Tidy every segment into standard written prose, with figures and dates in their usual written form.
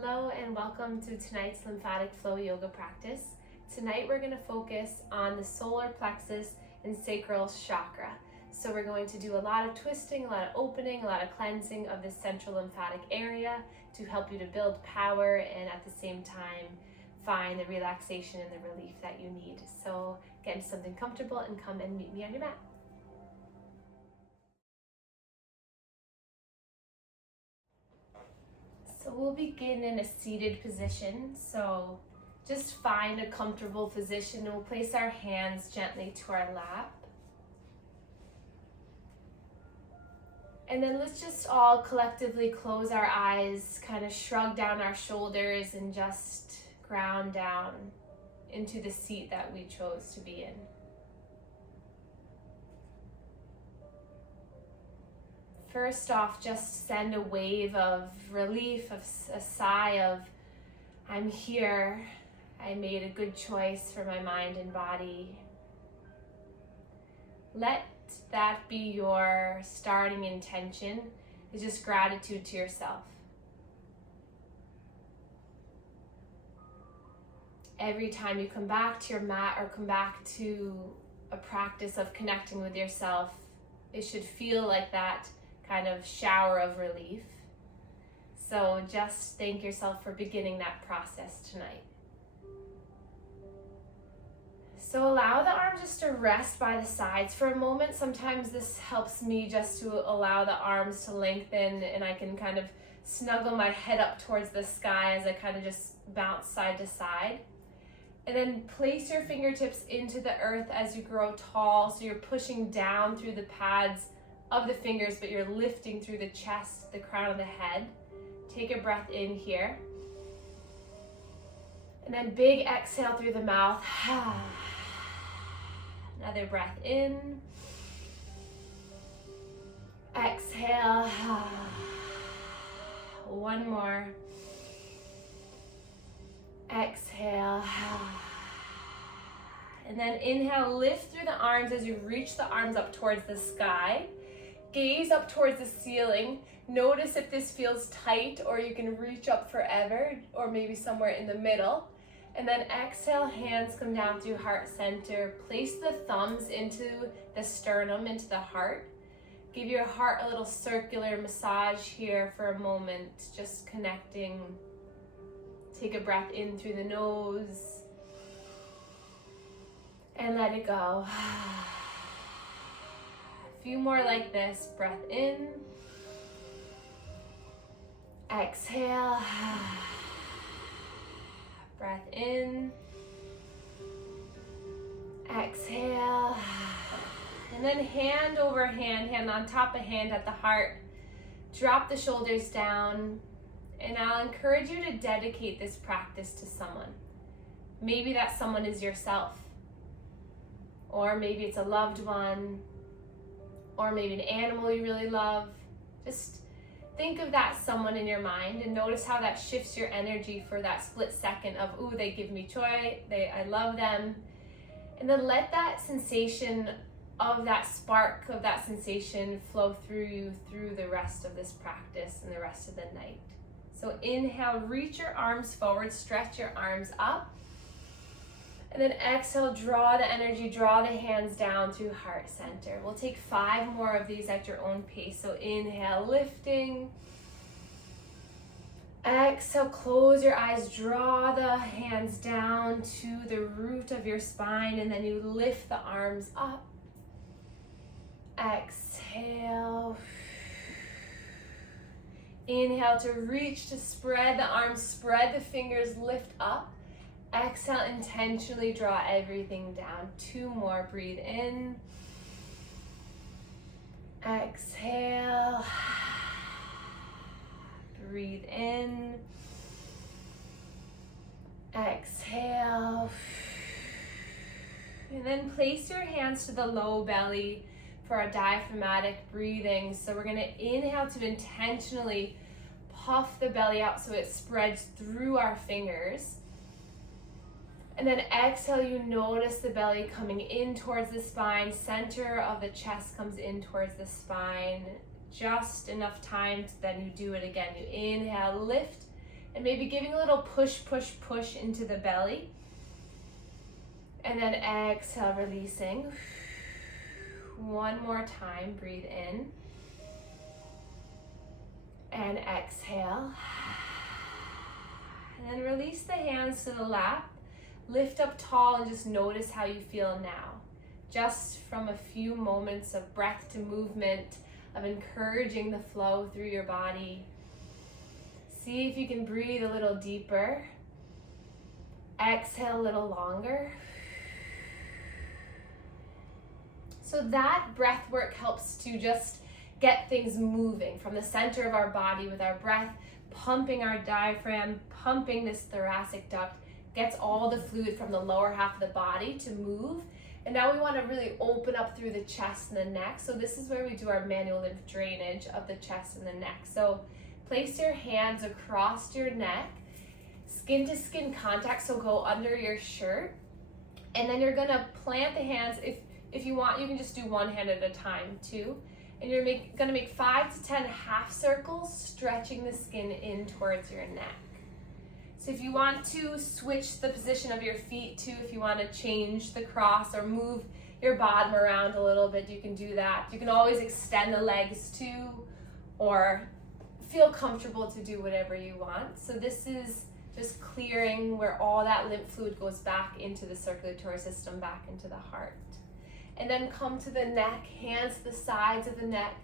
Hello and welcome to tonight's lymphatic flow yoga practice. Tonight we're going to focus on the solar plexus and sacral chakra. So we're going to do a lot of twisting, a lot of opening, a lot of cleansing of the central lymphatic area to help you to build power and at the same time find the relaxation and the relief that you need. So get into something comfortable and come and meet me on your mat. So we'll begin in a seated position. So just find a comfortable position and we'll place our hands gently to our lap. And then let's just all collectively close our eyes, kind of shrug down our shoulders and just ground down into the seat that we chose to be in. First off, just send a wave of relief, of a sigh of, I'm here, I made a good choice for my mind and body. Let that be your starting intention, is just gratitude to yourself. Every time you come back to your mat or come back to a practice of connecting with yourself, it should feel like that kind of shower of relief. So just thank yourself for beginning that process tonight. So allow the arms just to rest by the sides for a moment. Sometimes this helps me just to allow the arms to lengthen and I can kind of snuggle my head up towards the sky as I kind of just bounce side to side. And then place your fingertips into the earth as you grow tall. So you're pushing down through the pads of the fingers, but you're lifting through the chest, the crown of the head. Take a breath in here. And then big exhale through the mouth. Another breath in. Exhale. One more. Exhale. And then inhale, lift through the arms as you reach the arms up towards the sky. Gaze up towards the ceiling. Notice if this feels tight or you can reach up forever or maybe somewhere in the middle. And then exhale, hands come down through heart center. Place the thumbs into the sternum, into the heart. Give your heart a little circular massage here for a moment, just connecting. Take a breath in through the nose and let it go. Few more like this. Breath in. Exhale. Breath in. Exhale. And then hand over hand, hand on top of hand at the heart. Drop the shoulders down. And I'll encourage you to dedicate this practice to someone. Maybe that someone is yourself. Or maybe it's a loved one. Or maybe an animal you really love. Just think of that someone in your mind and notice how that shifts your energy for that split second of, ooh, they give me joy, I love them. And then let that sensation of that spark of that sensation flow through you through the rest of this practice and the rest of the night. So inhale, reach your arms forward, stretch your arms up. And then exhale, draw the energy, draw the hands down through heart center. We'll take 5 more of these at your own pace. So inhale, lifting. Exhale, close your eyes, draw the hands down to the root of your spine, and then you lift the arms up. Exhale. Inhale to reach, to spread the arms, spread the fingers, lift up. Exhale, intentionally draw everything down. 2 more, breathe in. Exhale. Breathe in. Exhale. And then place your hands to the low belly for a diaphragmatic breathing. So we're going to inhale to intentionally puff the belly out so it spreads through our fingers. And then exhale, you notice the belly coming in towards the spine, center of the chest comes in towards the spine. Just enough time, then you do it again. You inhale, lift, And maybe giving a little push, push, push into the belly. And then exhale, releasing. One more time, breathe in. And exhale. And then release the hands to the lap. Lift up tall and just notice how you feel now. Just from a few moments of breath to movement, of encouraging the flow through your body. See if you can breathe a little deeper. Exhale a little longer. So that breath work helps to just get things moving from the center of our body with our breath, pumping our diaphragm, pumping this thoracic duct, gets all the fluid from the lower half of the body to move. And now we want to really open up through the chest and the neck. So this is where we do our manual lymph drainage of the chest and the neck. So place your hands across your neck, skin to skin contact, so go under your shirt. And then you're gonna plant the hands. If you want, you can just do one hand at a time too. And you're gonna make 5 to 10 half circles, stretching the skin in towards your neck. So if you want to switch the position of your feet too, if you want to change the cross or move your bottom around a little bit, you can do that. You can always extend the legs too, or feel comfortable to do whatever you want. So this is just clearing where all that lymph fluid goes back into the circulatory system, back into the heart. And then come to the neck, hands to the sides of the neck,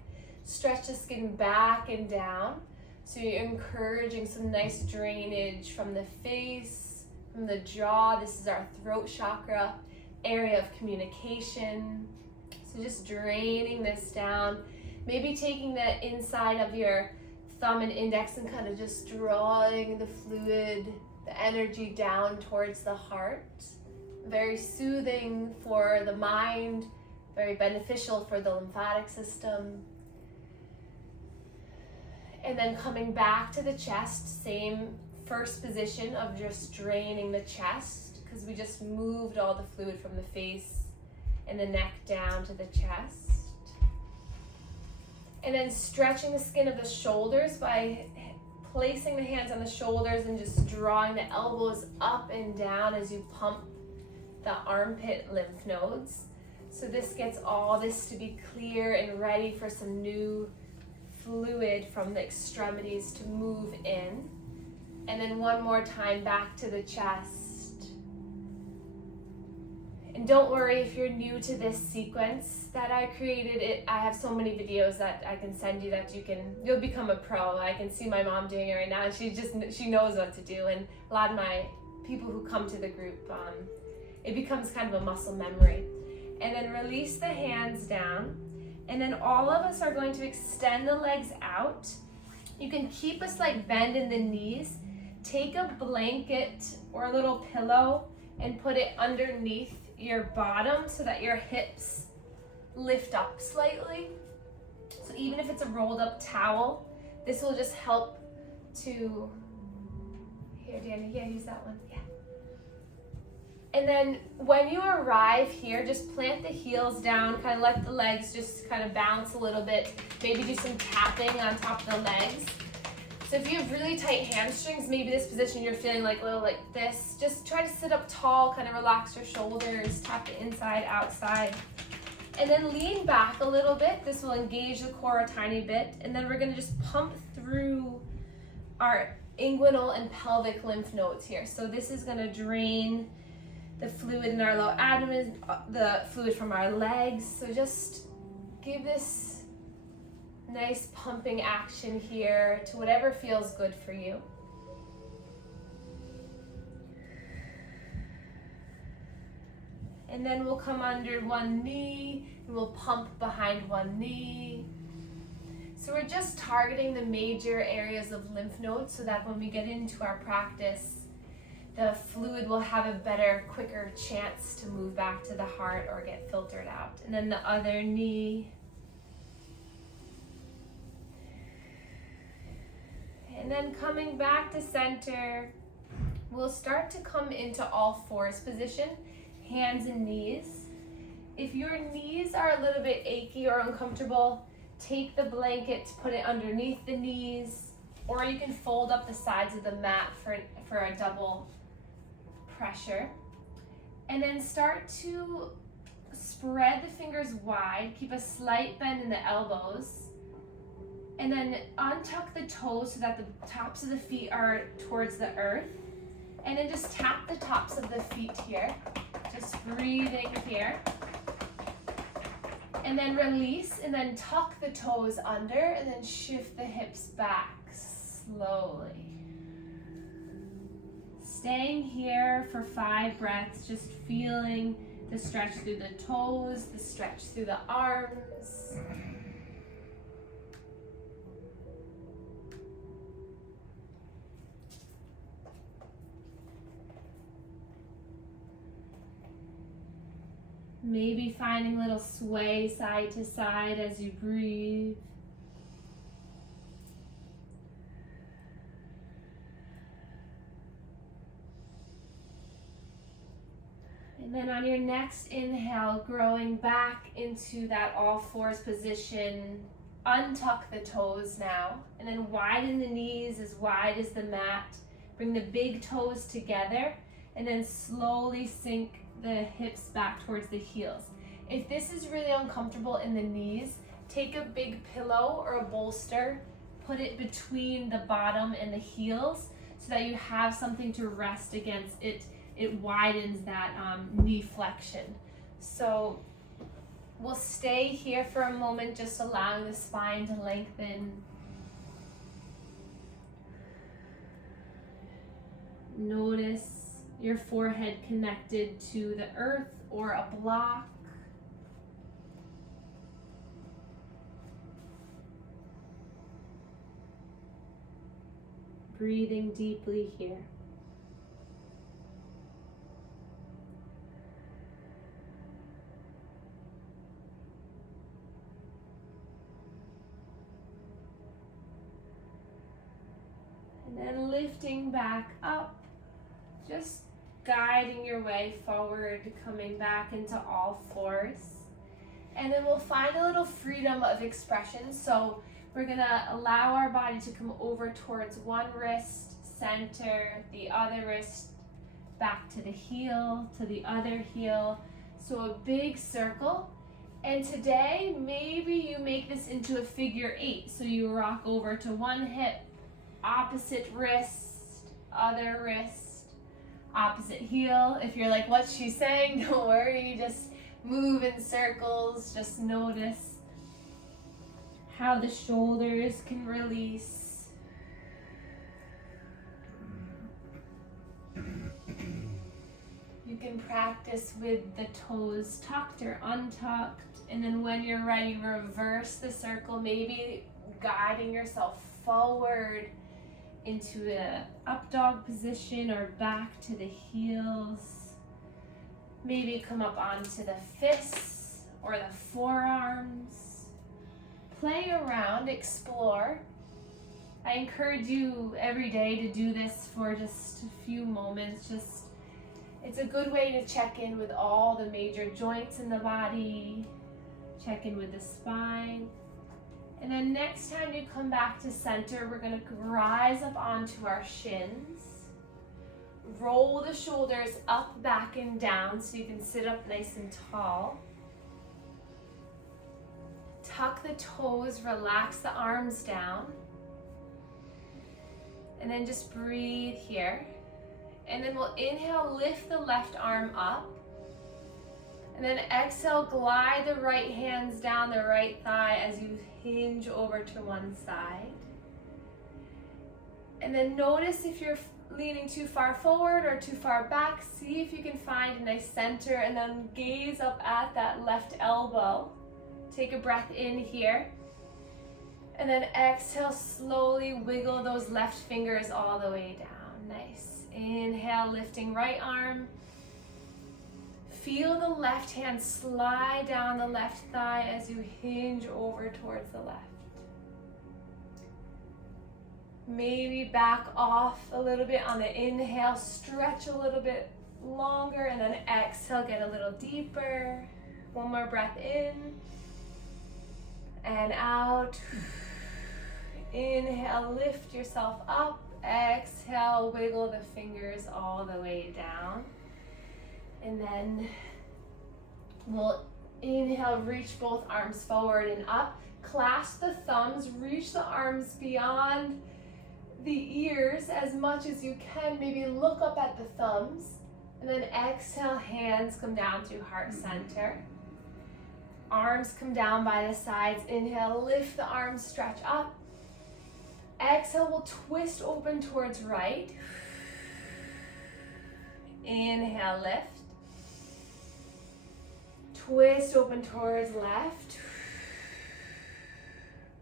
stretch the skin back and down. So you're encouraging some nice drainage from the face, from the jaw. This is our throat chakra, area of communication. So just draining this down. Maybe taking the inside of your thumb and index and kind of just drawing the fluid, the energy down towards the heart. Very soothing for the mind, very beneficial for the lymphatic system. And then coming back to the chest, same first position of just draining the chest, because we just moved all the fluid from the face and the neck down to the chest. And then stretching the skin of the shoulders by placing the hands on the shoulders and just drawing the elbows up and down as you pump the armpit lymph nodes. So this gets all this to be clear and ready for some new fluid from the extremities to move in. And then one more time back to the chest. And don't worry if you're new to this sequence that I created. I have so many videos that I can send you that you'll become a pro. I can see my mom doing it right now, and she knows what to do. And a lot of my people who come to the group, it becomes kind of a muscle memory. And then release the hands down. And then all of us are going to extend the legs out. You can keep a slight bend in the knees. Take a blanket or a little pillow and put it underneath your bottom so that your hips lift up slightly. So even if it's a rolled up towel, this will just help to, here Danny, yeah, use that one, yeah. And then when you arrive here, just plant the heels down, kind of let the legs just kind of bounce a little bit. Maybe do some tapping on top of the legs. So if you have really tight hamstrings, maybe this position you're feeling like a little like this. Just try to sit up tall, kind of relax your shoulders, tap the inside, outside. And then lean back a little bit. This will engage the core a tiny bit. And then we're gonna just pump through our inguinal and pelvic lymph nodes here. So this is gonna drain the fluid in our lower abdomen, the fluid from our legs. So just give this nice pumping action here to whatever feels good for you. And then we'll come under one knee and we'll pump behind one knee. So we're just targeting the major areas of lymph nodes so that when we get into our practice, the fluid will have a better, quicker chance to move back to the heart or get filtered out. And then the other knee. And then coming back to center, we'll start to come into all fours position, hands and knees. If your knees are a little bit achy or uncomfortable, take the blanket, put it underneath the knees, or you can fold up the sides of the mat for a double pressure. And then start to spread the fingers wide, keep a slight bend in the elbows, and then untuck the toes so that the tops of the feet are towards the earth. And then just tap the tops of the feet here, just breathing here. And then release, and then tuck the toes under, and then shift the hips back slowly. Staying here for 5 breaths, just feeling the stretch through the toes, the stretch through the arms. Maybe finding a little sway side to side as you breathe. And then on your next inhale, growing back into that all fours position, untuck the toes now, and then widen the knees as wide as the mat. Bring the big toes together, and then slowly sink the hips back towards the heels. If this is really uncomfortable in the knees, take a big pillow or a bolster, put it between the bottom and the heels so that you have something to rest against. It widens that knee flexion. So we'll stay here for a moment, just allowing the spine to lengthen. Notice your forehead connected to the earth or a block. Breathing deeply here. And then lifting back up, just guiding your way forward, coming back into all fours. And then we'll find a little freedom of expression. So we're gonna allow our body to come over towards one wrist, center, the other wrist, back to the heel, to the other heel. So a big circle. And today, maybe you make this into a figure 8. So you rock over to one hip, opposite wrist, other wrist, opposite heel. If you're like, what's she saying? Don't worry, just move in circles. Just notice how the shoulders can release. You can practice with the toes tucked or untucked, and then when you're ready, reverse the circle, maybe guiding yourself forward into a up dog position or back to the heels. Maybe come up onto the fists or the forearms. Play around, explore. I encourage you every day to do this for just a few moments. It's a good way to check in with all the major joints in the body, check in with the spine. And then next time you come back to center, we're going to rise up onto our shins. Roll the shoulders up, back, and down so you can sit up nice and tall. Tuck the toes, relax the arms down. And then just breathe here. And then we'll inhale, lift the left arm up. And then exhale, glide the right hands down the right thigh as you hinge over to one side. And then notice if you're leaning too far forward or too far back. See if you can find a nice center, and then gaze up at that left elbow. Take a breath in here. And then exhale, slowly wiggle those left fingers all the way down. Nice. Inhale, lifting right arm. Feel the left hand slide down the left thigh as you hinge over towards the left. Maybe back off a little bit on the inhale, stretch a little bit longer, and then exhale, get a little deeper. One more breath in and out. Inhale, lift yourself up. Exhale, wiggle the fingers all the way down. And then we'll inhale, reach both arms forward and up. Clasp the thumbs, reach the arms beyond the ears as much as you can. Maybe look up at the thumbs. And then exhale, hands come down to heart center. Arms come down by the sides. Inhale, lift the arms, stretch up. Exhale, we'll twist open towards right. Inhale, lift. Twist open towards left.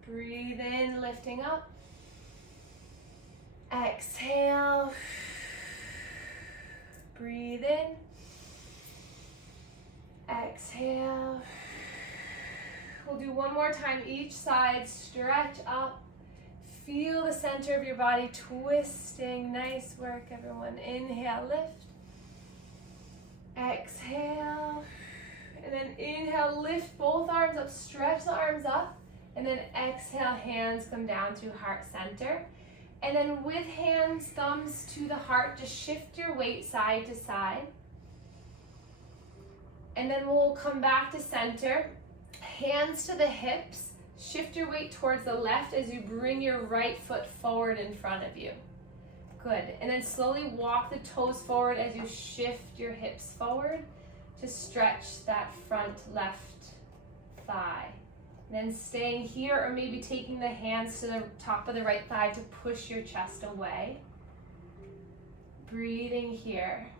Breathe in, lifting up. Exhale. Breathe in. Exhale. We'll do one more time each side. Stretch up. Feel the center of your body twisting. Nice work, everyone. Inhale, lift. Exhale. And then inhale, lift both arms up. Stretch the arms up. And then exhale, hands come down to heart center. And then with hands, thumbs to the heart, just shift your weight side to side. And then we'll come back to center. Hands to the hips. Shift your weight towards the left as you bring your right foot forward in front of you. Good. And then slowly walk the toes forward as you shift your hips forward to stretch that front left thigh. And then staying here, or maybe taking the hands to the top of the right thigh to push your chest away. Breathing here.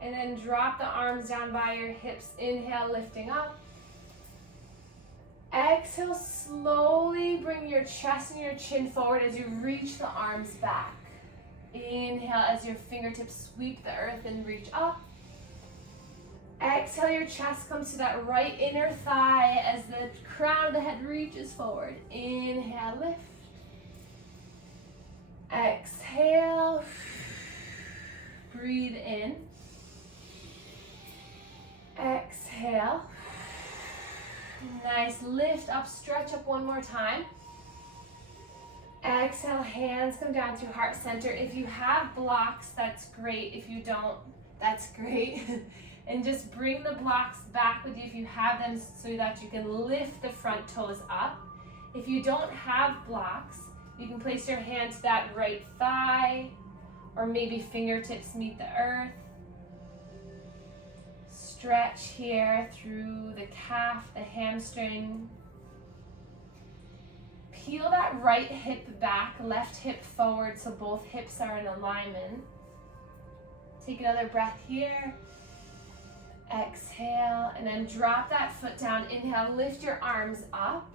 And then drop the arms down by your hips. Inhale, lifting up. Exhale, slowly bring your chest and your chin forward as you reach the arms back. Inhale as your fingertips sweep the earth and reach up. Exhale, your chest comes to that right inner thigh as the crown of the head reaches forward. Inhale, lift. Exhale. Breathe in. Exhale. Nice. Lift up, stretch up one more time. Exhale, hands come down to heart center. If you have blocks, that's great. If you don't, that's great. And just bring the blocks back with you if you have them so that you can lift the front toes up. If you don't have blocks, you can place your hand to that right thigh, or maybe fingertips meet the earth. Stretch here through the calf, the hamstring. Peel that right hip back, left hip forward so both hips are in alignment. Take another breath here. Exhale, and then drop that foot down. Inhale, lift your arms up.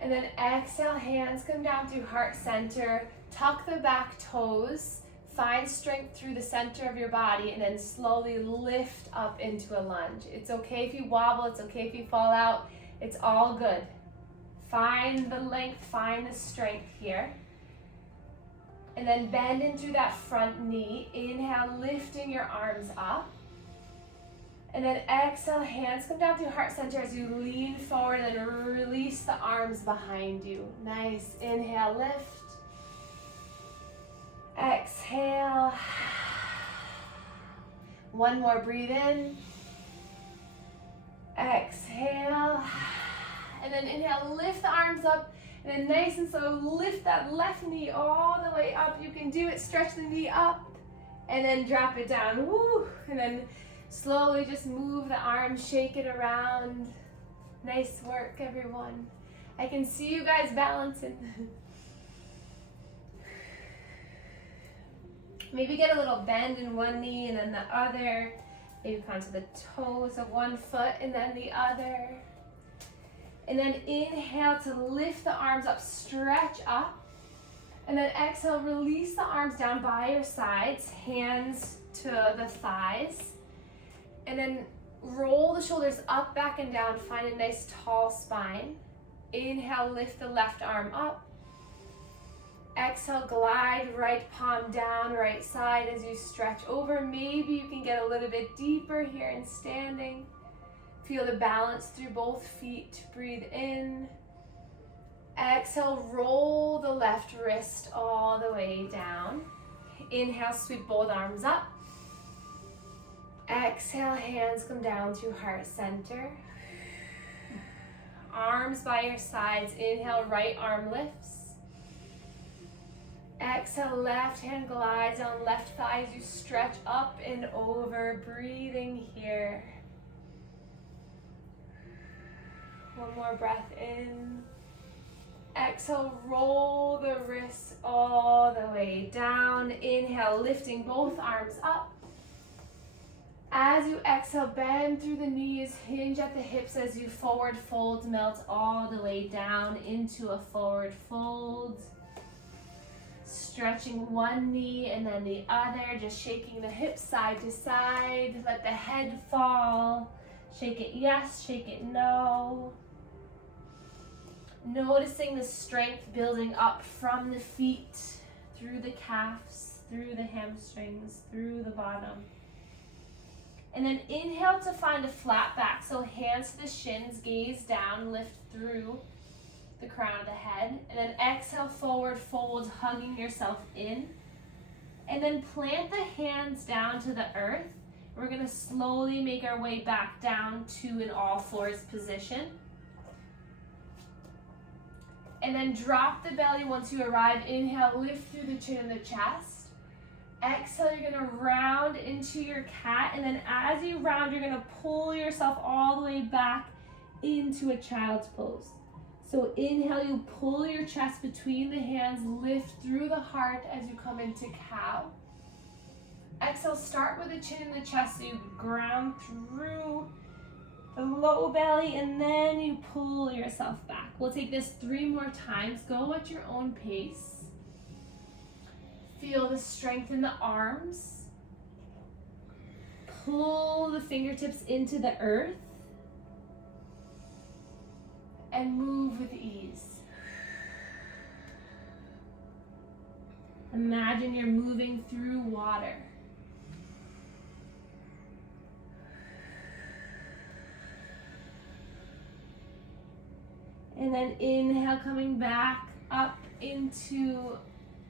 And then exhale, hands come down through heart center. Tuck the back toes. Find strength through the center of your body, and then slowly lift up into a lunge. It's okay if you wobble, it's okay if you fall out, it's all good. Find the length, find the strength here. And then bend into that front knee. Inhale, lifting your arms up. And then exhale, hands come down through heart center as you lean forward and release the arms behind you. Nice. Inhale, lift. Exhale. One more, breathe in. Exhale. And then inhale, lift the arms up. And then nice and slow, lift that left knee all the way up. You can do it, stretch the knee up. And then drop it down. Woo! And then slowly just move the arms, shake it around. Nice work, everyone. I can see you guys balancing. Maybe get a little bend in one knee and then the other. Maybe come to the toes of one foot and then the other. And then inhale to lift the arms up, stretch up. And then exhale, release the arms down by your sides, hands to the thighs. And then roll the shoulders up, back, and down. Find a nice tall spine. Inhale, lift the left arm up. Exhale, glide right palm down, right side as you stretch over. Maybe you can get a little bit deeper here in standing. Feel the balance through both feet. Breathe in. Exhale, roll the left wrist all the way down. Inhale, sweep both arms up. Exhale, hands come down to heart center. Arms by your sides. Inhale, right arm lifts. Exhale, left hand glides on left thigh as you stretch up and over. Breathing here. One more breath in. Exhale, roll the wrists all the way down. Inhale, lifting both arms up. As you exhale, bend through the knees, hinge at the hips as you forward fold, melt all the way down into a forward fold. Stretching one knee and then the other, just shaking the hips side to side. Let the head fall. Shake it yes, shake it no. Noticing the strength building up from the feet, through the calves, through the hamstrings, through the bottom. And then inhale to find a flat back. So hands to the shins, gaze down, lift through the crown of the head. And then exhale, forward fold, hugging yourself in. And then plant the hands down to the earth. We're going to slowly make our way back down to an all fours position. And then drop the belly once you arrive. Inhale, lift through the chin and the chest. Exhale, you're going to round into your cat. And then as you round, you're going to pull yourself all the way back into a child's pose. So inhale, you pull your chest between the hands, lift through the heart as you come into cow. Exhale, start with the chin and the chest, so you ground through the low belly, and then you pull yourself back. We'll take this 3 more times. Go at your own pace. Feel the strength in the arms. Pull the fingertips into the earth. And move with ease. Imagine you're moving through water. And then inhale, coming back up into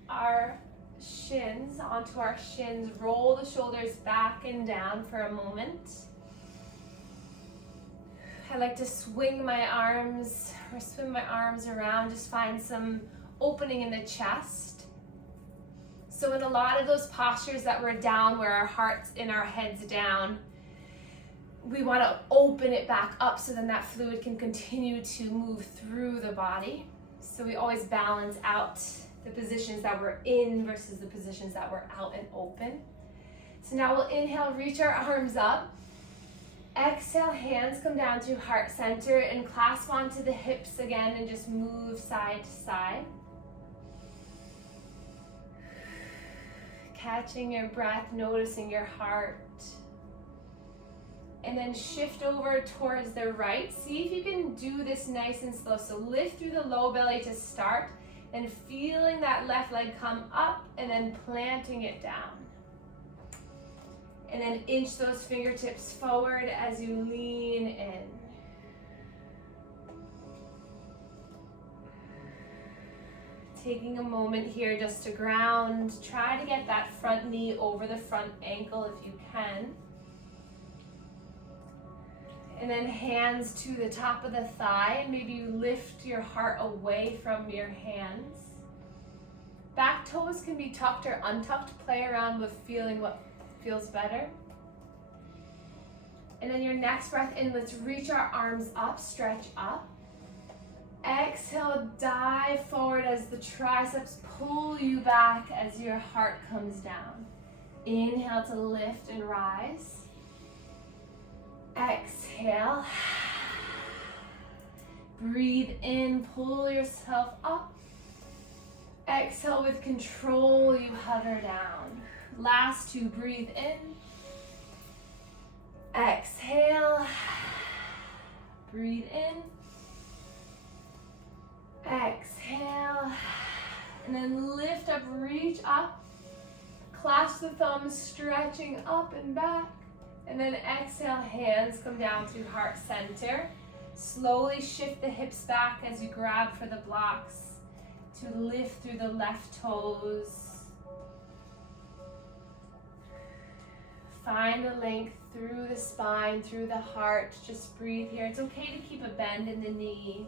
our shins, onto our shins. Roll the shoulders back and down for a moment. I like to swing my arms or swim my arms around, just find some opening in the chest. So in a lot of those postures that we're down, where our heart's in our head's down, we want to open it back up so then that fluid can continue to move through the body. So we always balance out the positions that we're in versus the positions that we're out and open. So now we'll inhale, reach our arms up. Exhale, hands come down to heart center and clasp onto the hips again and just move side to side. Catching your breath, noticing your heart. And then shift over towards the right. See if you can do this nice and slow. So lift through the low belly to start, and feeling that left leg come up and then planting it down. And then inch those fingertips forward as you lean in. Taking a moment here just to ground. Try to get that front knee over the front ankle if you can. And then hands to the top of the thigh. Maybe you lift your heart away from your hands. Back toes can be tucked or untucked. Play around with feeling what feels better. And then your next breath in, let's reach our arms up, stretch up. Exhale, dive forward as the triceps pull you back as your heart comes down. Inhale to lift and rise. Exhale. Breathe in, pull yourself up. Exhale, with control, you hover down. Last 2, breathe in. Exhale. Breathe in. Exhale. And then lift up, reach up. Clasp the thumbs, stretching up and back. And then exhale, hands come down through heart center. Slowly shift the hips back as you grab for the blocks to lift through the left toes. Find the length through the spine, through the heart. Just breathe here. It's okay to keep a bend in the knee.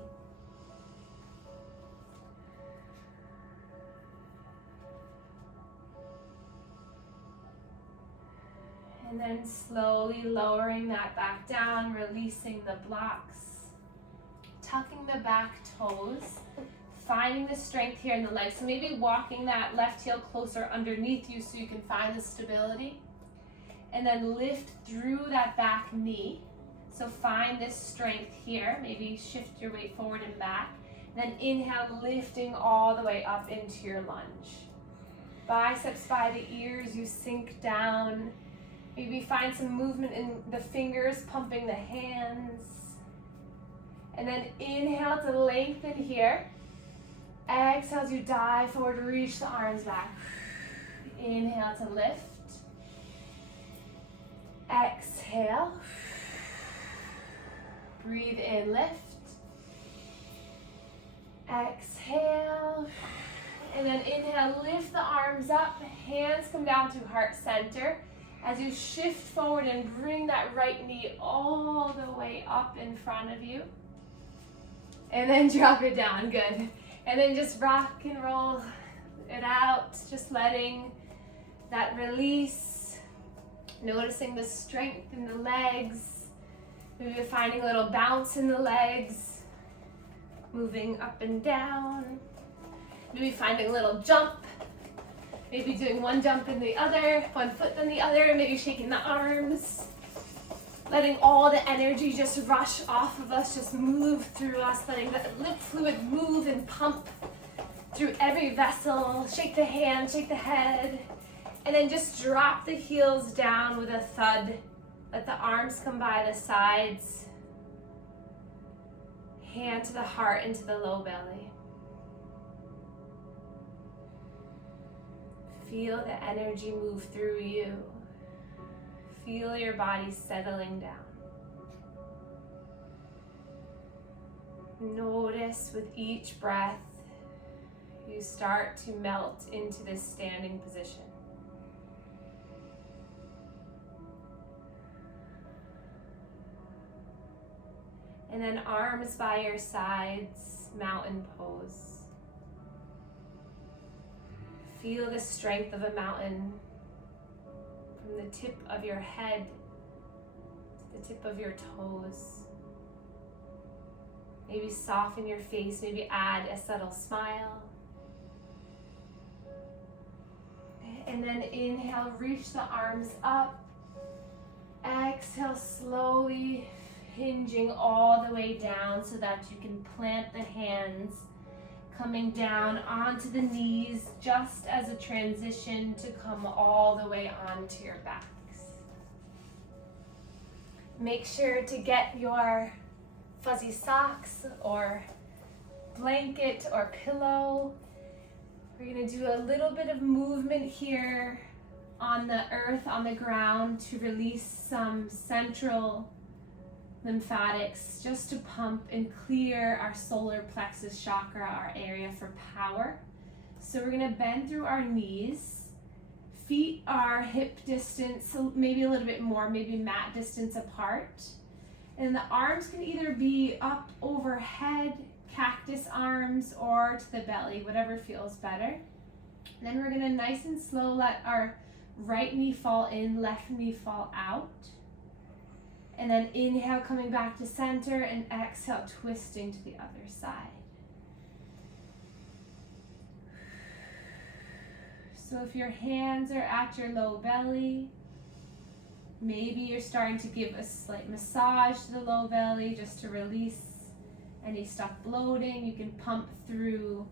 And then slowly lowering that back down, releasing the blocks. Tucking the back toes. Finding the strength here in the legs. So maybe walking that left heel closer underneath you so you can find the stability. And then lift through that back knee. So find this strength here. Maybe shift your weight forward and back. And then inhale, lifting all the way up into your lunge. Biceps by the ears, you sink down. Maybe find some movement in the fingers, pumping the hands. And then inhale to lengthen here. Exhale as you dive forward, reach the arms back. Inhale to lift. Exhale. Breathe in, lift. Exhale. And then inhale, lift the arms up. Hands come down to heart center. As you shift forward and bring that right knee all the way up in front of you. And then drop it down, good. And then just rock and roll it out, just letting that release, noticing the strength in the legs. Maybe you're finding a little bounce in the legs, moving up and down. Maybe finding a little jump. Maybe doing one jump in the other, one foot then the other, maybe shaking the arms. Letting all the energy just rush off of us, just move through us, letting the lymph fluid move and pump through every vessel. Shake the hands, shake the head, and then just drop the heels down with a thud. Let the arms come by the sides. Hand to the heart, into the low belly. Feel the energy move through you. Feel your body settling down. Notice with each breath, you start to melt into this standing position. And then arms by your sides, mountain pose. Feel the strength of a mountain from the tip of your head to the tip of your toes. Maybe soften your face, maybe add a subtle smile. And then inhale, reach the arms up. Exhale, slowly hinging all the way down so that you can plant the hands, coming down onto the knees just as a transition to come all the way onto your backs. Make sure to get your fuzzy socks or blanket or pillow. We're going to do a little bit of movement here on the earth, on the ground, to release some central lymphatics, just to pump and clear our solar plexus chakra, our area for power. So we're going to bend through our knees. Feet are hip distance, so maybe a little bit more, maybe mat distance apart. And the arms can either be up overhead, cactus arms, or to the belly, whatever feels better. And then we're going to nice and slow let our right knee fall in, left knee fall out. And then inhale, coming back to center, and exhale, twisting to the other side. So if your hands are at your low belly, maybe you're starting to give a slight massage to the low belly just to release any stuck bloating. You can pump through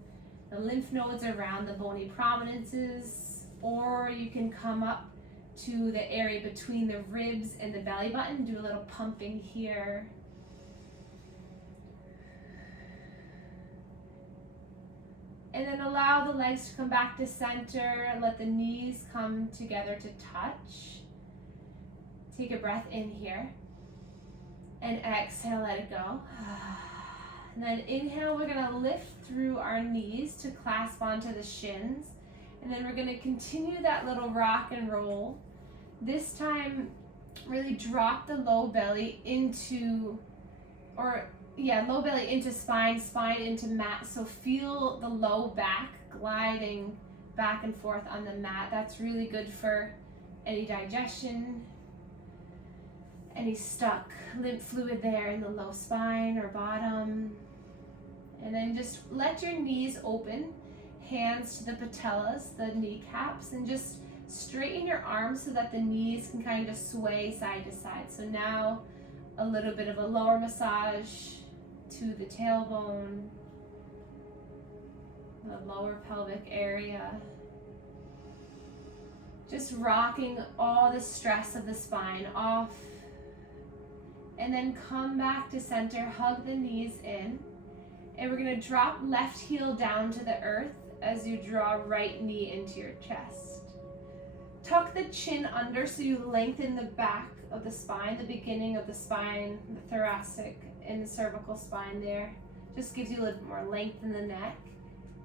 the lymph nodes around the bony prominences, or you can come up to the area between the ribs and the belly button. Do a little pumping here. And then allow the legs to come back to center and let the knees come together to touch. Take a breath in here. And exhale, let it go. And then inhale, we're gonna lift through our knees to clasp onto the shins. And then we're gonna continue that little rock and roll. This time, really drop the low belly into, low belly into spine, spine into mat. So feel the low back gliding back and forth on the mat. That's really good for any digestion, any stuck lymph fluid there in the low spine or bottom. And then just let your knees open, hands to the patellas, the kneecaps, and just straighten your arms so that the knees can kind of sway side to side. So now a little bit of a lower massage to the tailbone, the lower pelvic area. Just rocking all the stress of the spine off. And then come back to center, hug the knees in. And we're gonna drop left heel down to the earth as you draw right knee into your chest. Tuck the chin under so you lengthen the back of the spine, the beginning of the spine, the thoracic and the cervical spine there. Just gives you a little bit more length in the neck.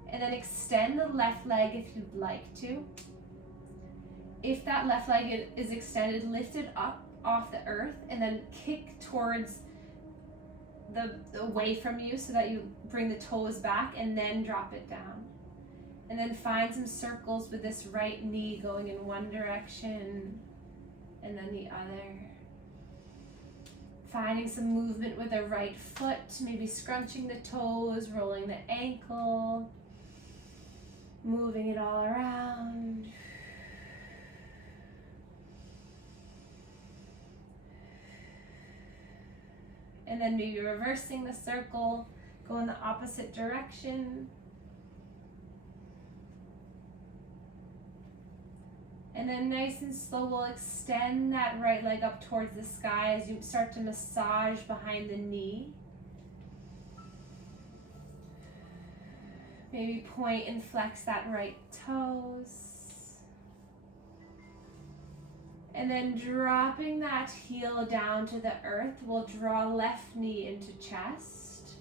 And then extend the left leg if you'd like to. If that left leg is extended, lift it up off the earth and then kick towards the away from you so that you bring the toes back and then drop it down. And then find some circles with this right knee going in one direction and then the other. Finding some movement with the right foot, maybe scrunching the toes, rolling the ankle, moving it all around. And then maybe reversing the circle, go in the opposite direction. And then nice and slow, we'll extend that right leg up towards the sky as you start to massage behind the knee. Maybe point and flex that right toes. And then dropping that heel down to the earth, we'll draw left knee into chest.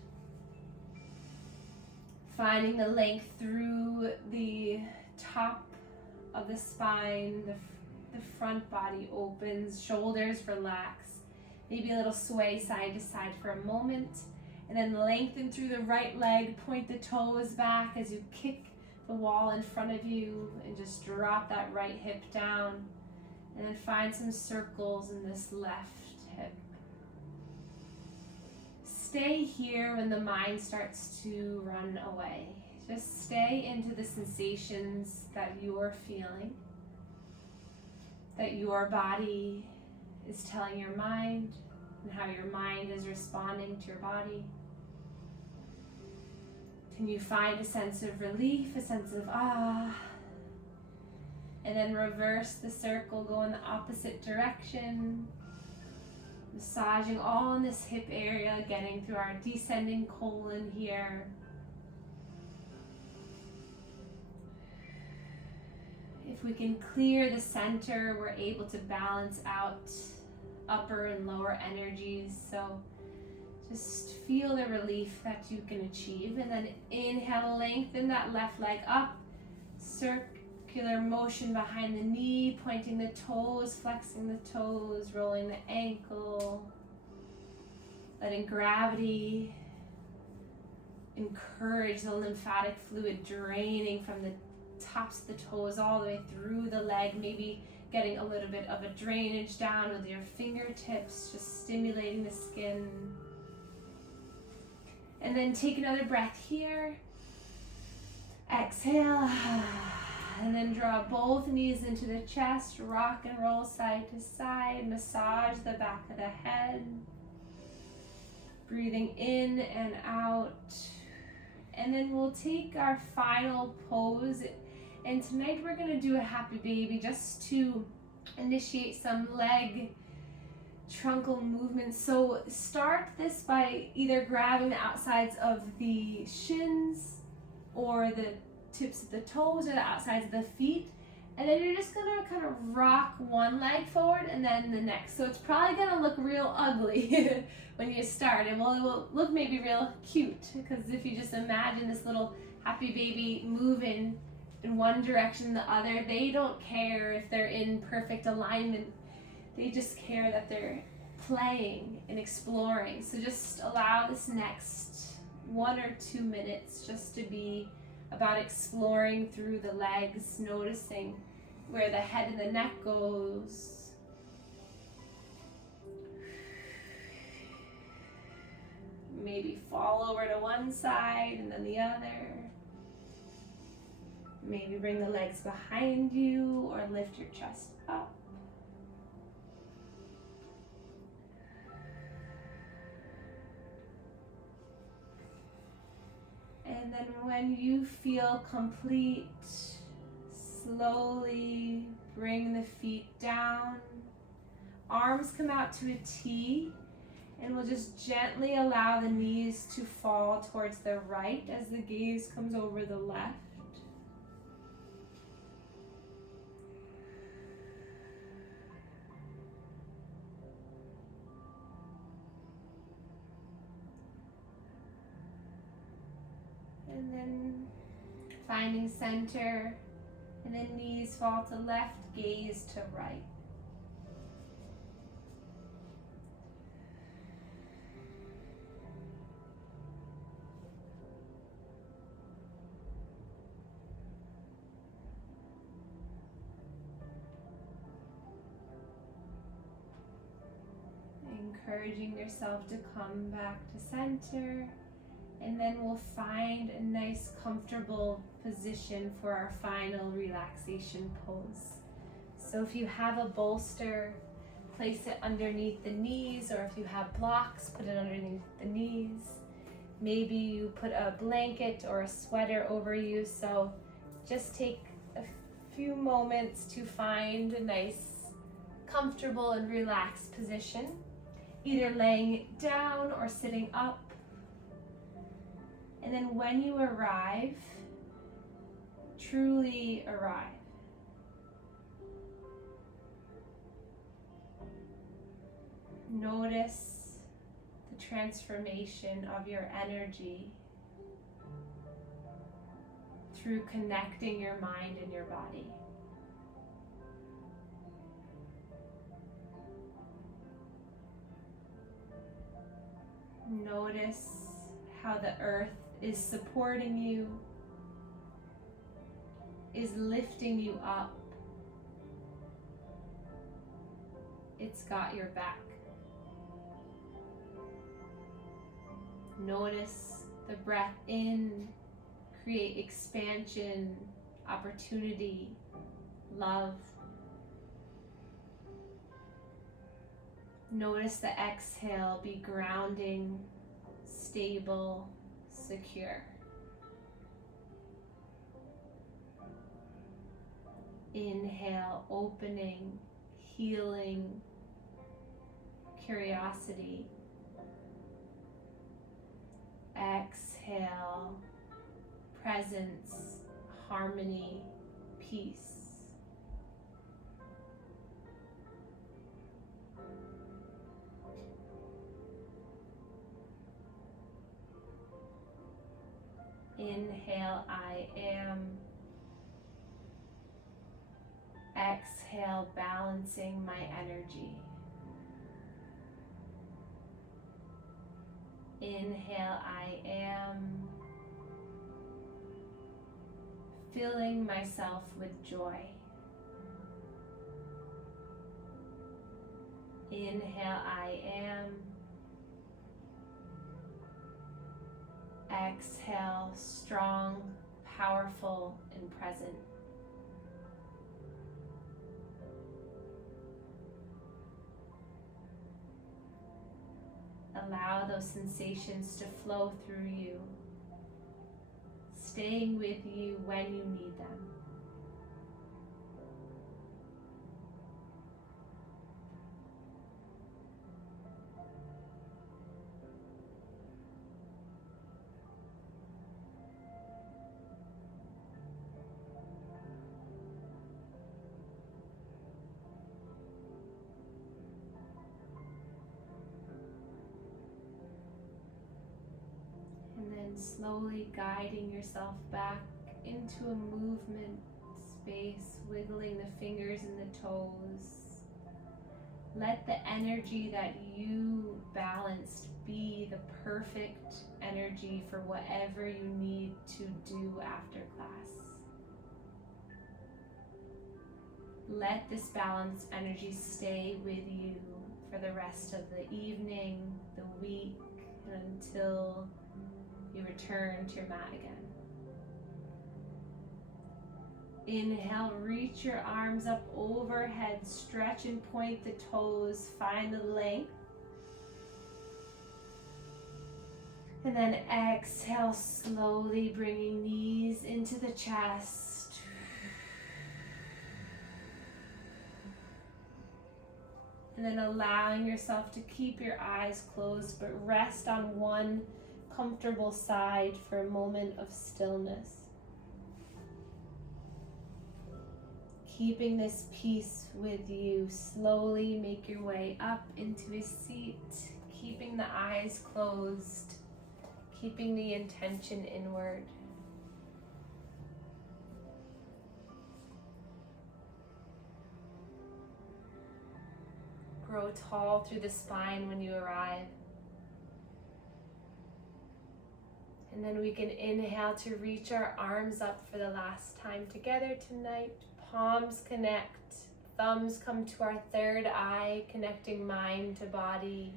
Finding the length through the top of the spine, the front body opens, shoulders relax. Maybe a little sway side to side for a moment. And then lengthen through the right leg, point the toes back as you kick the wall in front of you and just drop that right hip down. And then find some circles in this left hip. Stay here when the mind starts to run away. Just stay into the sensations that you're feeling, that your body is telling your mind, and how your mind is responding to your body. Can you find a sense of relief, a sense of and then reverse the circle, go in the opposite direction. Massaging all in this hip area, getting through our descending colon here. If we can clear the center, we're able to balance out upper and lower energies. So just feel the relief that you can achieve. And then inhale, lengthen that left leg up. Circular motion behind the knee, pointing the toes, flexing the toes, rolling the ankle. Letting gravity encourage the lymphatic fluid draining from the tops of the toes all the way through the leg, maybe getting a little bit of a drainage down with your fingertips, just stimulating the skin. And then take another breath here. Exhale. And then draw both knees into the chest, rock and roll side to side, massage the back of the head. Breathing in and out. And then we'll take our final pose. And tonight we're going to do a happy baby just to initiate some leg truncal movements. So start this by either grabbing the outsides of the shins or the tips of the toes or the outsides of the feet. And then you're just gonna kind of rock one leg forward and then the next. So it's probably gonna look real ugly when you start. And well, it will look maybe real cute, because if you just imagine this little happy baby moving in one direction and the other, they don't care if they're in perfect alignment. They just care that they're playing and exploring. So just allow this next 1 or 2 minutes just to be about exploring through the legs, noticing where the head and the neck goes. Maybe fall over to one side and then the other. Maybe bring the legs behind you or lift your chest up. And then when you feel complete, slowly bring the feet down. Arms come out to a T, and we'll just gently allow the knees to fall towards the right as the gaze comes over the left. And then finding center, and then knees fall to left, gaze to right. Encouraging yourself to come back to center. And then we'll find a nice comfortable position for our final relaxation pose. So if you have a bolster, place it underneath the knees, or if you have blocks, put it underneath the knees. Maybe you put a blanket or a sweater over you. So just take a few moments to find a nice, comfortable and relaxed position, either laying down or sitting up. And then when you arrive, truly arrive. Notice the transformation of your energy through connecting your mind and your body. Notice how the earth is supporting you, is lifting you up. It's got your back. Notice the breath in, create expansion, opportunity, love. Notice the exhale be grounding, stable, secure. Inhale, opening, healing, curiosity. Exhale, presence, harmony, peace. Inhale, I am. Exhale, balancing my energy. Inhale, I am. Filling myself with joy. Inhale, I am. Exhale, strong, powerful, and present. Allow those sensations to flow through you, staying with you when you need them. slowly guiding yourself back into a movement space, wiggling the fingers and the toes. Let the energy that you balanced be the perfect energy for whatever you need to do after class. Let this balanced energy stay with you for the rest of the evening, the week, until you return to your mat again. Inhale, reach your arms up overhead, stretch and point the toes, find the length. And then exhale, slowly bringing knees into the chest. And then allowing yourself to keep your eyes closed, but rest on one comfortable side for a moment of stillness. Keeping this peace with you, slowly make your way up into a seat, keeping the eyes closed, keeping the intention inward. Grow tall through the spine when you arrive. And then we can inhale to reach our arms up for the last time together tonight. Palms connect, thumbs come to our third eye, connecting mind to body.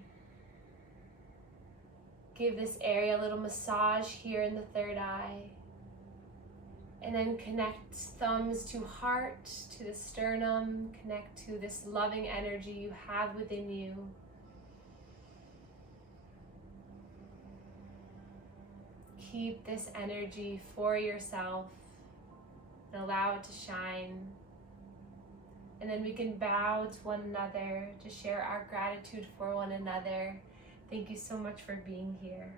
Give this area a little massage here in the third eye. And then connect thumbs to heart, to the sternum, connect to this loving energy you have within you. Keep this energy for yourself and allow it to shine. And then we can bow to one another to share our gratitude for one another. Thank you so much for being here.